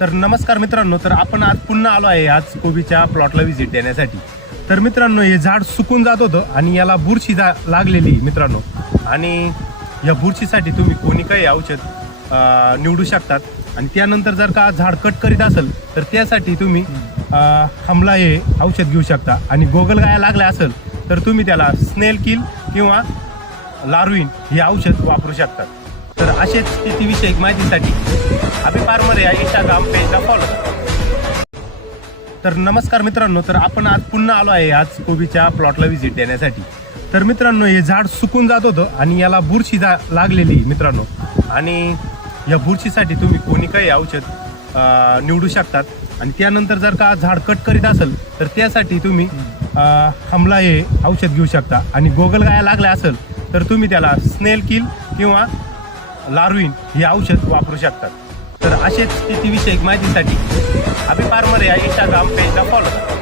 तर नमस्कार मित्रांनो, तर आपण आज पुन्हा आलो आहे आज कोबीच्या प्लॉटला व्हिजिट देण्यासाठी। तर मित्रांनो, हे झाड सुकून जात होतं आणि याला बुरशी लागलेली मित्रांनो, आणि या बुरशीसाठी तुम्ही कोणी काही औषध निवडू शकतात। आणि त्यानंतर जर का झाड कट करीत असेल तर त्यासाठी तुम्ही हमला हे औषध घेऊ शकता। आणि गोगलगाया लागल्या असेल तर तुम्ही त्याला स्नेल किल किंवा लार्विन हे औषध वापरू शकतात। तर असेच शेतीविषयक माहितीसाठी अभि फार्मर या इंस्टाग्राम पेजला फॉलो करा। तर नमस्कार मित्रांनो, तर आपण आज पुन्हा आलो आहे आज कोबीच्या प्लॉटला व्हिजिट देण्यासाठी। तर मित्रांनो, हे झाड सुकून जात होतं आणि याला बुरशी लागलेली मित्रांनो, आणि या बुरशीसाठी तुम्ही कोणी काही औषध निवडू शकतात। आणि त्यानंतर जर का झाड कट करीत असेल तर त्यासाठी तुम्ही हमला हे औषध घेऊ शकता। आणि गोगलगाया लागल्या असेल तर तुम्ही त्याला स्नेल किल किंवा लार्विन हे औषध वापरू शकतात। तर असेच शेतीविषयक माहितीसाठी अभि फार्मर या इंस्टाग्राम पेजला फॉलो करा।